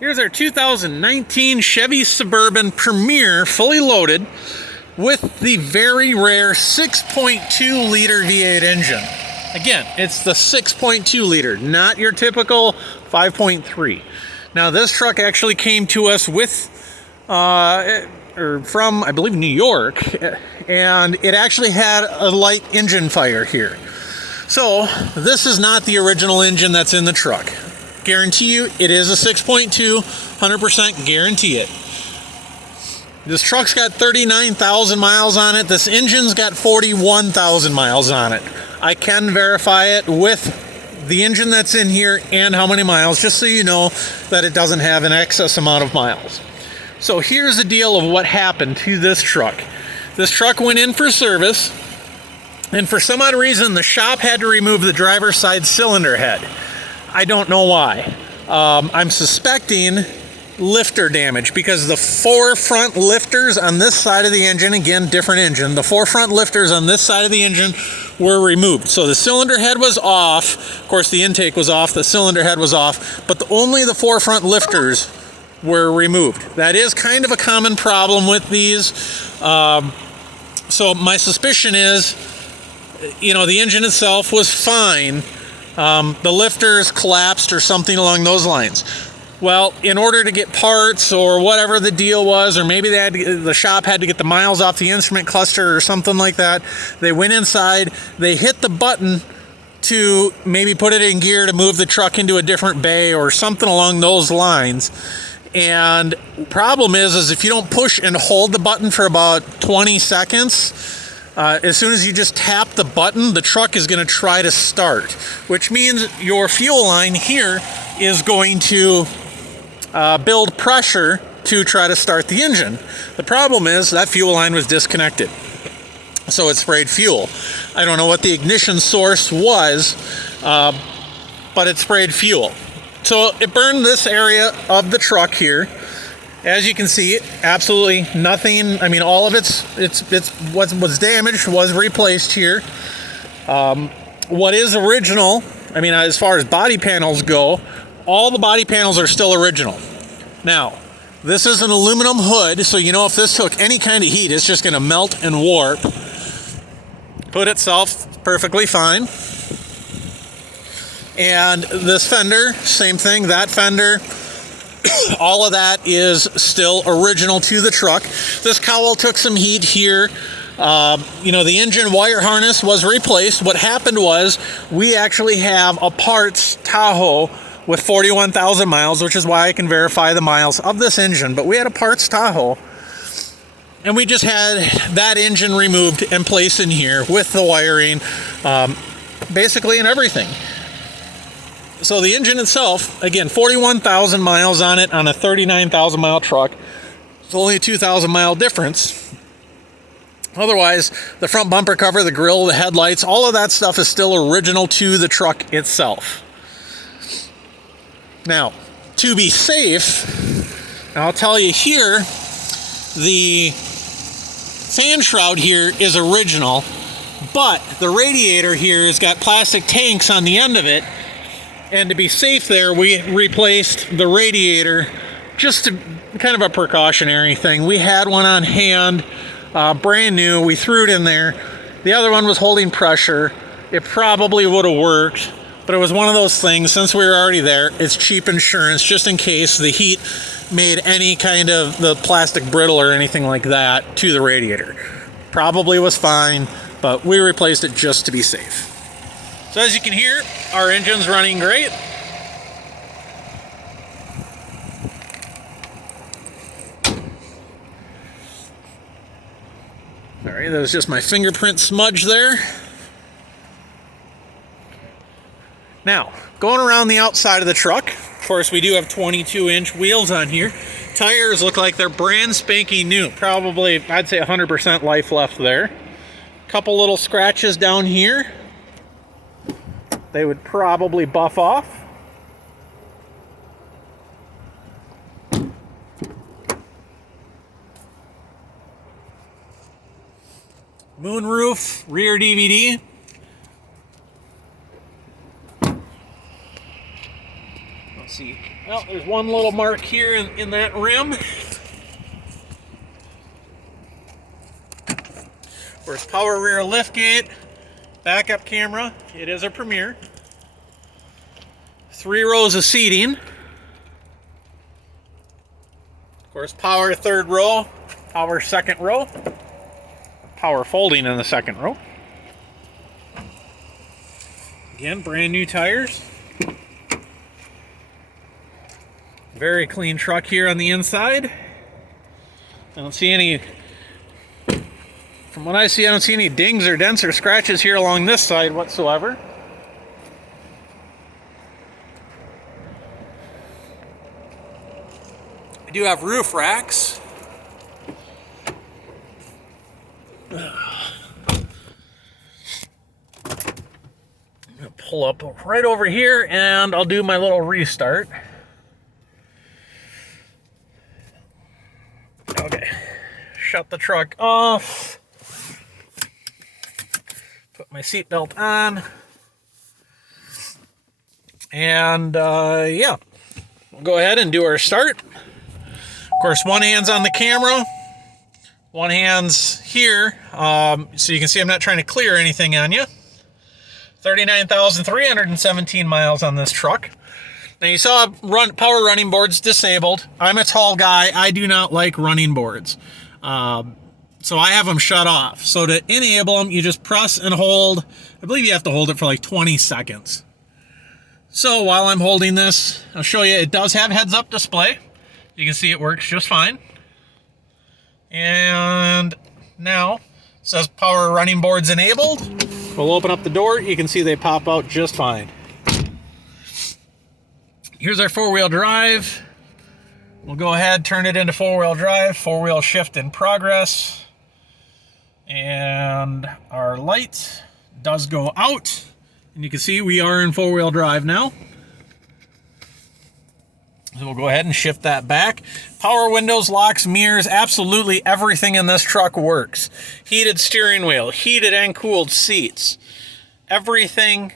Here's our 2019 Chevy Suburban Premier, fully loaded, with the very rare 6.2 liter V8 engine. Again, it's the 6.2 liter, not your typical 5.3. Now, this truck actually came to us with, from, I believe, New York, and it actually had a light engine fire here. So, this is not the original engine that's in the truck. Guarantee you, it is a 6.2, 100% guarantee it. This truck's got 39,000 miles on it. This engine's got 41,000 miles on it. I can verify it with the engine that's in here and how many miles, just so you know that it doesn't have an excess amount of miles. So here's the deal of what happened to this truck. This truck went in for service, and for some odd reason, the shop had to remove the driver's side cylinder head. I don't know why. I'm suspecting lifter damage because the four front lifters on this side of the engine, again, different engine, the four front lifters on this side of the engine were removed. So the cylinder head was off. Of course, the intake was off, the cylinder head was off, but only the four front lifters were removed. That is kind of a common problem with these. So my suspicion is, the engine itself was fine. The lifters collapsed or something along those lines. Well, in order to get parts or whatever the deal was, or maybe the shop had to get the miles off the instrument cluster or something like that, they went inside, they hit the button to maybe put it in gear to move the truck into a different bay or something along those lines. And problem is if you don't push and hold the button for about 20 seconds, as soon as you just tap the button, the truck is going to try to start, which means your fuel line here is going to build pressure to try to start the engine. The problem is that fuel line was disconnected, so it sprayed fuel. I don't know what the ignition source was, but it sprayed fuel. So it burned this area of the truck here. As you can see, absolutely nothing. I mean, all of it's what was damaged was replaced here. What is original, as far as body panels go, all the body panels are still original. Now, this is an aluminum hood, so if this took any kind of heat, it's just going to melt and warp. Hood itself, perfectly fine. And this fender, same thing, that fender, all of that is still original to the truck. This cowl took some heat here. The engine wire harness was replaced. What happened was we actually have a parts Tahoe with 41,000 miles, which is why I can verify the miles of this engine. But we had a parts Tahoe, and we just had that engine removed and placed in here with the wiring, basically, and everything. So the engine itself, again, 41,000 miles on it on a 39,000 mile truck. It's only a 2,000 mile difference. Otherwise, the front bumper cover, the grille, the headlights, all of that stuff is still original to the truck itself. Now, to be safe, I'll tell you here, the fan shroud here is original, but the radiator here has got plastic tanks on the end of it. And to be safe there, we replaced the radiator, just to kind of a precautionary thing. We had one on hand, brand new. We threw it in there. The other one was holding pressure. It probably would have worked, but it was one of those things. Since we were already there, it's cheap insurance, just in case the heat made any kind of the plastic brittle or anything like that to the radiator. Probably was fine, but we replaced it just to be safe. So as you can hear, our engine's running great. Sorry, that was just my fingerprint smudge there. Now, going around the outside of the truck, of course we do have 22-inch wheels on here. Tires look like they're brand spanking new. Probably, I'd say 100% life left there. Couple little scratches down here. They would probably buff off. Moonroof, rear DVD. let's see. Well, there's one little mark here in that rim. Of course, power rear liftgate, backup camera. It is a Premier. 3 rows of seating. Of course, power 3rd row, power 2nd row, power folding in the 2nd row. Again, brand new tires. Very clean truck here on the inside. I don't see any, from what I see, I don't see any dings or dents or scratches here along this side whatsoever. I do have roof racks. I'm gonna pull up right over here and I'll do my little restart. Okay, shut the truck off. Put my seatbelt on. And yeah, we'll go ahead and do our start. Of course, one hand's on the camera, one hand's here, so you can see I'm not trying to clear anything on you. 39,317 miles on this truck. Now you saw power running boards disabled. I'm a tall guy. I do not like running boards. So I have them shut off. So to enable them, you just press and hold. I believe you have to hold it for like 20 seconds. So while I'm holding this, I'll show you, it does have heads-up display. You can see it works just fine. And now it says power running boards enabled. We'll open up the door. You can see they pop out just fine. Here's our 4-wheel drive. We'll go ahead, turn it into 4-wheel drive, 4-wheel shift in progress. And our light does go out. And you can see we are in 4-wheel drive now. So we'll go ahead and shift that back. Power windows, locks, mirrors, absolutely everything in this truck works. Heated steering wheel, heated and cooled seats. Everything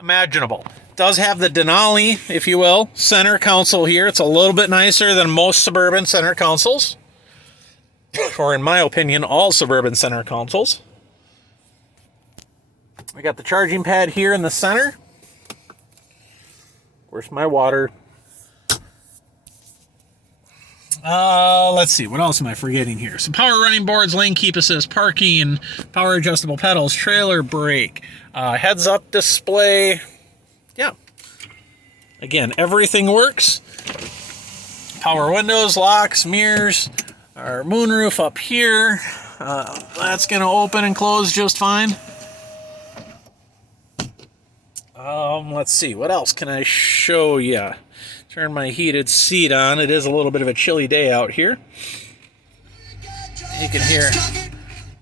imaginable. Does have the Denali, if you will, center console here. It's a little bit nicer than most Suburban center consoles. Or in my opinion, all Suburban center consoles. We got the charging pad here in the center. Where's my water? Let's see, what else am I forgetting here? Some power running boards, lane keep assist, parking, power adjustable pedals, trailer brake, heads up display. Yeah. Again, everything works. Power windows, locks, mirrors, our moonroof up here. That's going to open and close just fine. Let's see, what else can I show you? Turn my heated seat on. It is a little bit of a chilly day out here. You can hear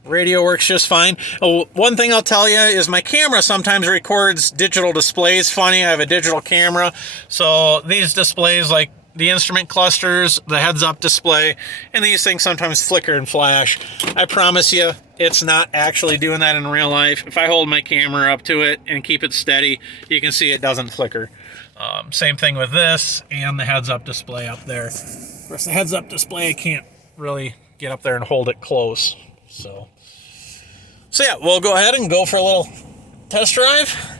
radio works just fine. Oh, one thing I'll tell you is my camera sometimes records digital displays. Funny, I have a digital camera. So these displays, like the instrument clusters, the heads-up display, and these things sometimes flicker and flash. I promise you, it's not actually doing that in real life. If I hold my camera up to it and keep it steady, you can see it doesn't flicker. Same thing with this and the heads-up display up there. Of course, the heads-up display, I can't really get up there and hold it close. So yeah, we'll go ahead and go for a little test drive.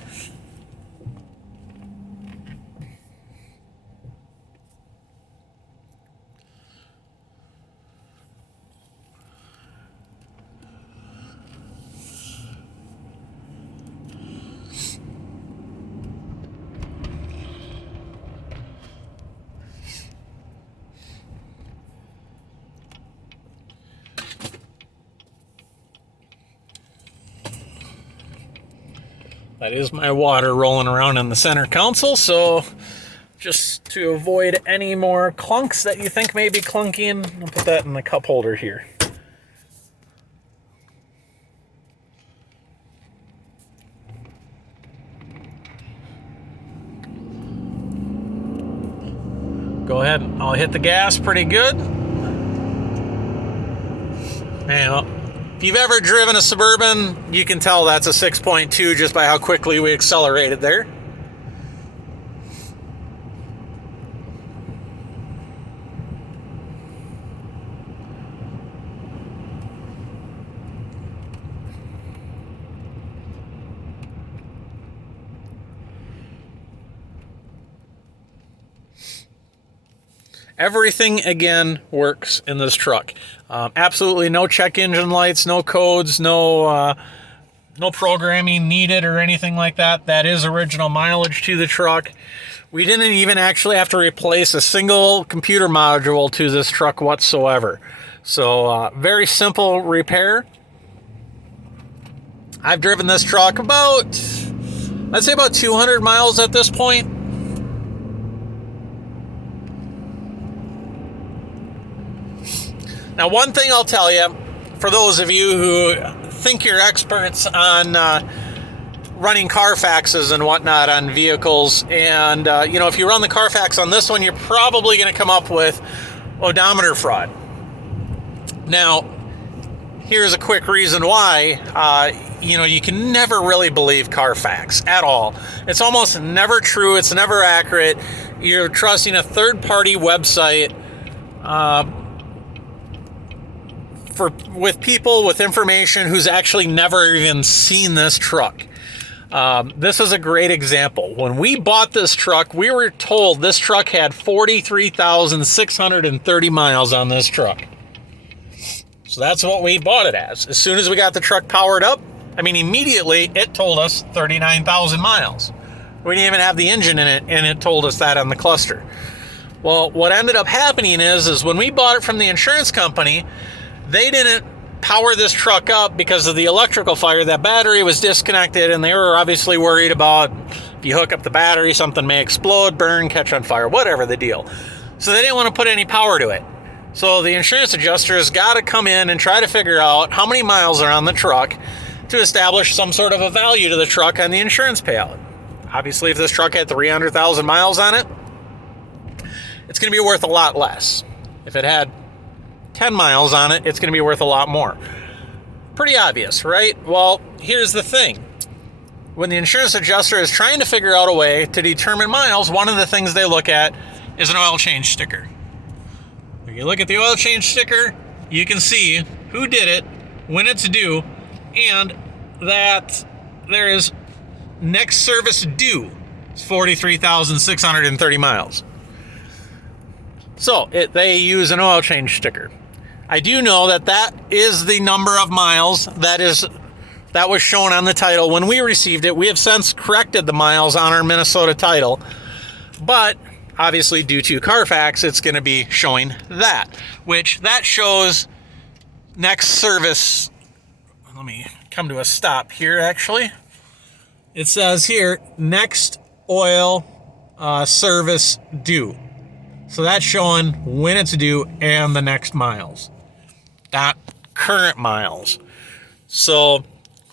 That is my water rolling around in the center console, so just to avoid any more clunks that you think may be clunking, I'll put that in the cup holder here. Go ahead, I'll hit the gas pretty good. Now, if you've ever driven a Suburban, you can tell that's a 6.2 just by how quickly we accelerated there. Everything, again, works in this truck. Absolutely no check engine lights, no codes, no programming needed or anything like that. That is original mileage to the truck. We didn't even actually have to replace a single computer module to this truck whatsoever. So very simple repair. I've driven this truck about, I'd say about 200 miles at this point. Now, one thing I'll tell you, for those of you who think you're experts on running Carfaxes and whatnot on vehicles, and if you run the Carfax on this one, you're probably going to come up with odometer fraud. Now, here's a quick reason why. You can never really believe Carfax at all. It's almost never true. It's never accurate. You're trusting a third-party website with people with information who's actually never even seen this truck. This is a great example. When we bought this truck, we were told this truck had 43,630 miles on this truck. So that's what we bought it as. As soon as we got the truck powered up, immediately it told us 39,000 miles. We didn't even have the engine in it, and it told us that on the cluster. Well, what ended up happening is when we bought it from the insurance company, they didn't power this truck up because of the electrical fire. That battery was disconnected, and they were obviously worried about if you hook up the battery, something may explode, burn, catch on fire, whatever the deal. So they didn't want to put any power to it. So the insurance adjuster has got to come in and try to figure out how many miles are on the truck to establish some sort of a value to the truck on the insurance payout. Obviously, if this truck had 300,000 miles on it, it's going to be worth a lot less. If it had 10 miles on it, it's going to be worth a lot more. Pretty obvious, right? Well, here's the thing. When the insurance adjuster is trying to figure out a way to determine miles, one of the things they look at is an oil change sticker. If you look at the oil change sticker, you can see who did it, when it's due, and that there is next service due. It's 43,630 miles. So they use an oil change sticker. I do know that is the number of miles that was shown on the title when we received it. We have since corrected the miles on our Minnesota title, but obviously due to Carfax, it's going to be showing that, which that shows next service. Let me come to a stop here, actually. It says here, next oil service due. So that's showing when it's due and the next miles, not current miles. So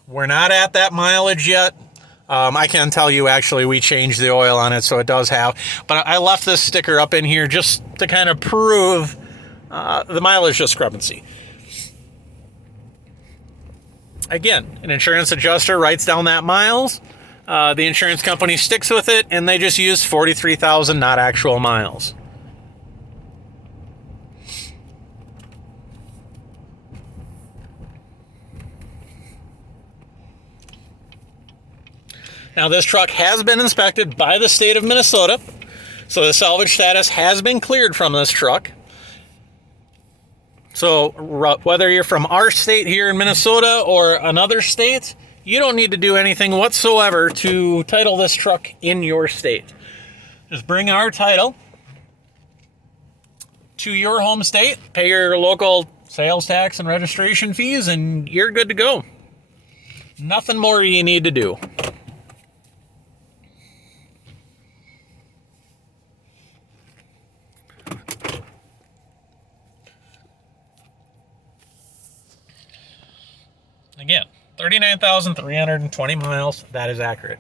we're not at that mileage yet. I can tell you, actually, we changed the oil on it, so it does have. But I left this sticker up in here just to kind of prove the mileage discrepancy. Again, an insurance adjuster writes down that miles. The insurance company sticks with it, and they just use 43,000, not actual miles. Now, this truck has been inspected by the state of Minnesota, so the salvage status has been cleared from this truck. So whether you're from our state here in Minnesota or another state, you don't need to do anything whatsoever to title this truck in your state. Just bring our title to your home state, pay your local sales tax and registration fees, and you're good to go. Nothing more you need to do. Again, 39,320 miles. That is accurate.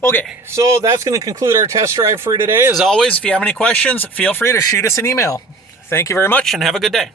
Okay, so that's going to conclude our test drive for today. As always, if you have any questions, feel free to shoot us an email. Thank you very much and have a good day.